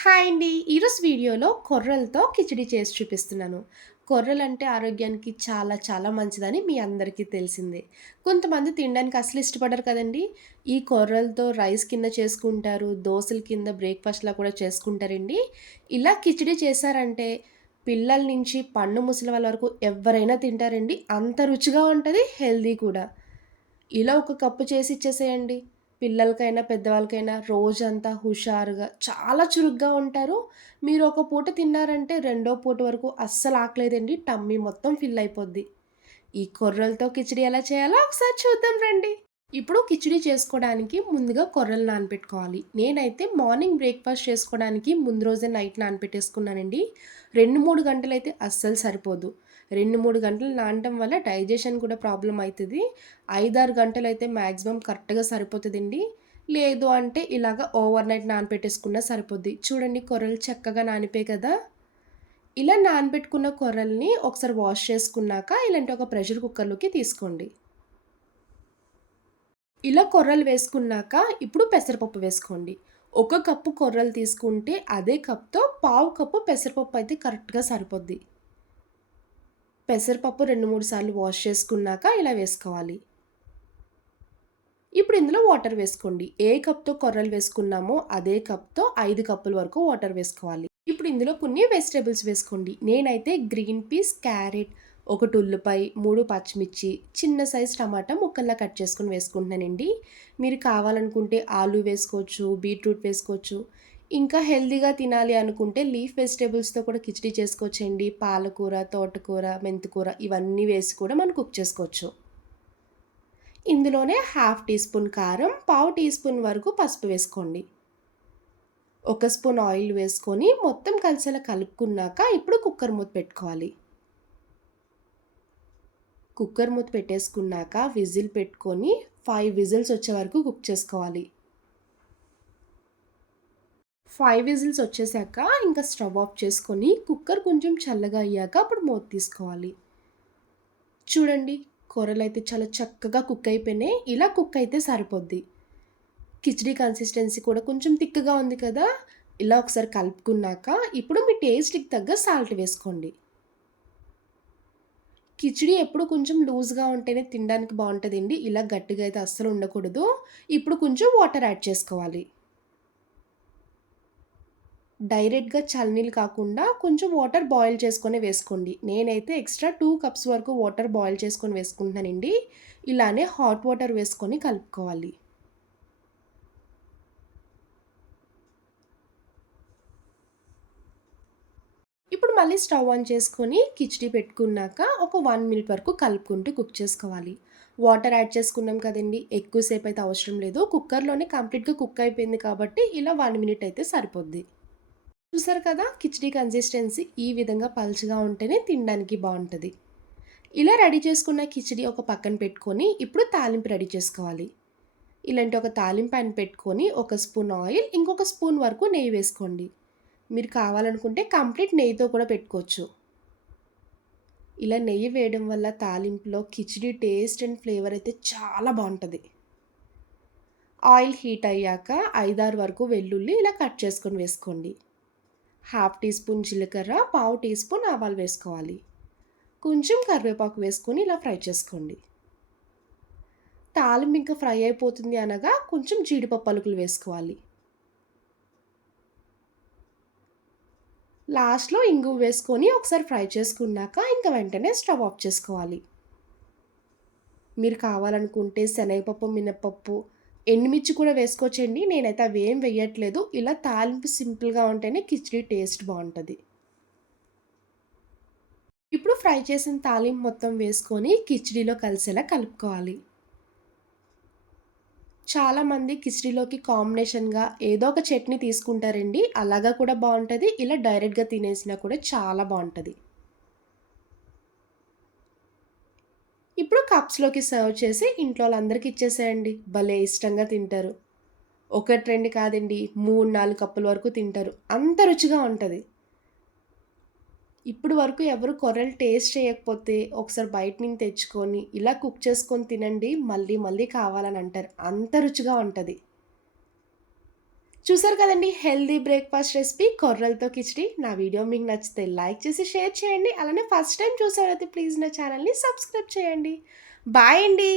Hi అండి. ఈరోజు వీడియోలో కొర్రలతో కిచిడి చేసి చూపిస్తున్నాను. కొర్రలంటే ఆరోగ్యానికి చాలా చాలా మంచిదని మీ అందరికీ తెలిసిందే. కొంతమంది తినడానికి అస్సలు ఇష్టపడరు కదండీ! ఈ కొర్రలతో రైస్ కింద చేసుకుంటారు. దోసల కింద బ్రేక్‌ఫాస్ట్‌లా కూడా చేసుకుంటారండి. ఇలా కిచిడి చేశారంటే పిల్లల నుంచి పండు ముసలి వాళ్ళ వరకు ఎవ్వరైనా తింటారండి. అంత రుచిగా ఉంటది. హెల్తీ కూడా. ఇలా ఒక కప్పు చేసి ఇచ్చేసేయండి. పిల్లలకైనా, పెద్దవాళ్ళకైనా రోజంతా హుషారుగా చాలా చురుగ్గా ఉంటారు. మీరు ఒక పూట తిన్నారంటే రెండో పూట వరకు అస్సలు ఆకలేదండి. టమ్మీ మొత్తం ఫిల్ అయిపోద్ది. ఈ కొర్రలతో కిచిడి ఎలా చేయాలో ఒకసారి చూద్దాం రండి. ఇప్పుడు కిచిడి చేసుకోవడానికి ముందుగా కొర్రలు నానబెట్టుకోవాలి. నేనైతే మార్నింగ్ బ్రేక్‌ఫాస్ట్ చేసుకోవడానికి ముందు రోజే నైట్ నానబెట్టేసుకున్నానండి. 2, 3 గంటలైతే అస్సలు సరిపోదు. 2, 3 గంటలు నానటం వల్ల డైజెషన్ కూడా ప్రాబ్లమ్ అయితది. 5, 6 గంటలైతే మాక్సిమం కరెక్ట్‌గా సరిపోతదండి. లేదు అంటే ఇలాగ ఓవర్ నైట్ నానబెట్టేసుకున్నా సరిపోద్ది. చూడండి కొర్రలు చక్కగా నానిపోయాయి కదా! ఇలా నానబెట్టుకున్న కొర్రల్ని ఒకసారి వాష్ చేసుకున్నాక ఇలాంటి ఒక ప్రెషర్ కుక్కర్‌లోకి తీసుకోండి. ఇలా కొర్రలు వేసుకున్నాక ఇప్పుడు పెసరపప్పు వేసుకోండి. ఒక కప్పు కొర్రలు తీసుకుంటే అదే కప్‌తో పావు కప్పు పెసరపప్పు అయితే కరెక్ట్‌గా సరిపోద్ది. పెసరపప్పు 2, 3 సార్లు వాష్ చేసుకున్నాక ఇలా వేసుకోవాలి. ఇప్పుడు ఇందులో వాటర్ వేసుకోండి. ఏ కప్‌తో కొర్రలు వేసుకున్నామో అదే కప్‌తో 5 కప్పుల వరకు వాటర్ వేసుకోవాలి. ఇప్పుడు ఇందులో కొన్ని వెజిటబుల్స్ వేసుకోండి. నేనైతే గ్రీన్ పీస్, క్యారెట్, ఒకటి ఉల్లిపాయ, 3 పచ్చిమిర్చి, చిన్న సైజ్ టమాటా ముక్కల్లా కట్ చేసుకొని వేసుకుంటున్నానండి. మీరు కావాలనుకుంటే ఆలు వేసుకోవచ్చు, బీట్రూట్ వేసుకోవచ్చు. ఇంకా హెల్తీగా తినాలి అనుకుంటే లీఫ్ వెజిటబుల్స్‌తో కూడా కిచిడి చేసుకోవచ్చండి. పాలకూర, తోటకూర, మెంతికూర ఇవన్నీ వేసి కూడా మనం కుక్ చేసుకోవచ్చు. ఇందులోనే హాఫ్ టీ స్పూన్ కారం, పావు టీ స్పూన్ వరకు పసుపు వేసుకోండి. ఒక స్పూన్ ఆయిల్ వేసుకొని మొత్తం కలిసేలా కలుపుకున్నాక ఇప్పుడు కుక్కర్ మూత పెట్టుకోవాలి. కుక్కర్ మూత పెట్టేసుకున్నాక విజిల్ పెట్టుకొని 5 విజిల్స్ వచ్చే వరకు కుక్ చేసుకోవాలి. 5 విజిల్స్ వచ్చేసాక ఇంకా స్టవ్ ఆఫ్ చేసుకొని కుక్కర్ కొంచెం చల్లగా అయ్యాక అప్పుడు మూత తీసుకోవాలి. చూడండి కూరలైతే చాలా చక్కగా కుక్ అయిపోయినాయి. ఇలా కుక్ అయితే సరిపోద్ది. కిచిడీ కన్సిస్టెన్సీ కూడా కొంచెం థిక్‌గా ఉంది కదా! ఇలా ఒకసారి కలుపుకున్నాక ఇప్పుడు మీ టేస్ట్‌కి తగ్గ సాల్ట్ వేసుకోండి. కిచిడీ ఎప్పుడు కొంచెం లూజ్‌గా ఉంటేనే తినడానికి బావుంటదండి. ఇలా గట్టిగా అయితే అస్సలు ఉండకూడదు. ఇప్పుడు కొంచెం వాటర్ యాడ్ చేసుకోవాలి. డైరెక్ట్‌గా చల్లనీళ్ళు కాకుండా కొంచెం వాటర్ బాయిల్ చేసుకొనే వేసుకోండి. నేనైతే ఎక్స్‌ట్రా 2 కప్స్ వరకు వాటర్ బాయిల్ చేసుకొని వేసుకుంటున్నానండి. ఇలానే హాట్ వాటర్ వేసుకొని కలుపుకోవాలి. ఇప్పుడు మళ్ళీ స్టవ్ ఆన్ చేసుకొని కిచిడి పెట్టుకున్నాక ఒక 1 మినిట్ వరకు కలుపుకుంటూ కుక్ చేసుకోవాలి. వాటర్ యాడ్ చేసుకున్నాం కదండీ! ఎక్కువ సేపు అయితే అవసరం లేదు. కుక్కర్‌లోనే కంప్లీట్‌గా కుక్ అయిపోయింది కాబట్టి ఇలా 1 మినిట్ అయితే సరిపోద్ది. చూసారు కదా! కిచిడి కన్సిస్టెన్సీ ఈ విధంగా పల్చగా ఉంటేనే తినడానికి బావుంటది. ఇలా రెడీ చేసుకున్న కిచిడి ఒక పక్కన పెట్టుకొని ఇప్పుడు తాలింపు రెడీ చేసుకోవాలి. ఇలాంటి ఒక తాలింపు పాన్ పెట్టుకొని ఒక స్పూన్ ఆయిల్, ఇంకొక స్పూన్ వరకు నెయ్యి వేసుకోండి. మీరు కావాలనుకుంటే కంప్లీట్ నెయ్యితో కూడా పెట్టుకోవచ్చు. ఇలా నెయ్యి వేయడం వల్ల తాలింపులో కిచిడి టేస్ట్ అండ్ ఫ్లేవర్ అయితే చాలా బావుంటది. ఆయిల్ హీట్ అయ్యాక 5, 6 వరకు వెల్లుల్లి ఇలా కట్ చేసుకొని వేసుకోండి. హాఫ్ టీ స్పూన్ జీలకర్ర, పావు టీ స్పూన్ ఆవాలు వేసుకోవాలి. కొంచెం కరివేపాకు వేసుకొని ఇలా ఫ్రై చేసుకోండి. తాలింపు ఇంకా ఫ్రై అయిపోతుంది అనగా కొంచెం జీడిపప్పు పలుకులు వేసుకోవాలి. లాస్ట్‌లో ఇంగువ వేసుకొని ఒకసారి ఫ్రై చేసుకున్నాక ఇంక వెంటనే స్టవ్ ఆఫ్ చేసుకోవాలి. మీరు కావాలనుకుంటే శనగపప్పు, మినపప్పు, ఎండుమిర్చి కూడా వేసుకోవచ్చండి. నేనైతే అవేం వేయట్లేదు. ఇలా తాలింపు సింపుల్‌గా ఉంటేనే కిచిడి టేస్ట్ బావుంటది. ఇప్పుడు ఫ్రై చేసిన తాలింపు మొత్తం వేసుకొని కిచిడిలో కలిసేలా కలుపుకోవాలి. చాలామంది కిచిడిలోకి కాంబినేషన్‌గా ఏదో ఒక చట్నీ తీసుకుంటారండి. అలాగా కూడా బావుంటది. ఇలా డైరెక్ట్‌గా తినేసినా కూడా చాలా బావుంటది. ఇప్పుడు కప్స్‌లోకి సర్వ్ చేసి ఇంట్లో వాళ్ళందరికి ఇచ్చేసేయండి. భలే ఇష్టంగా తింటారు. 1, 2 కాదండి 3, 4 కప్పుల వరకు తింటారు. అంత రుచిగా ఉంటది. ఇప్పుడు వరకు ఎవరు కొర్రలు టేస్ట్ చేయకపోతే ఒకసారి బయట నుంచి తెచ్చుకొని ఇలా కుక్ చేసుకొని తినండి. మళ్ళీ మళ్ళీ కావాలని అంటారు. అంత రుచిగా ఉంటది. చూసారు కదండీ హెల్తీ బ్రేక్‌ఫాస్ట్ రెసిపీ కొర్రలతో కిచిడి. నా వీడియో మీకు నచ్చితే లైక్ చేసి షేర్ చేయండి. అలానే ఫస్ట్ టైమ్ చూసేవారైతే ప్లీజ్ నా ఛానెల్‌ని సబ్స్క్రైబ్ చేయండి. బాయ్ అండి.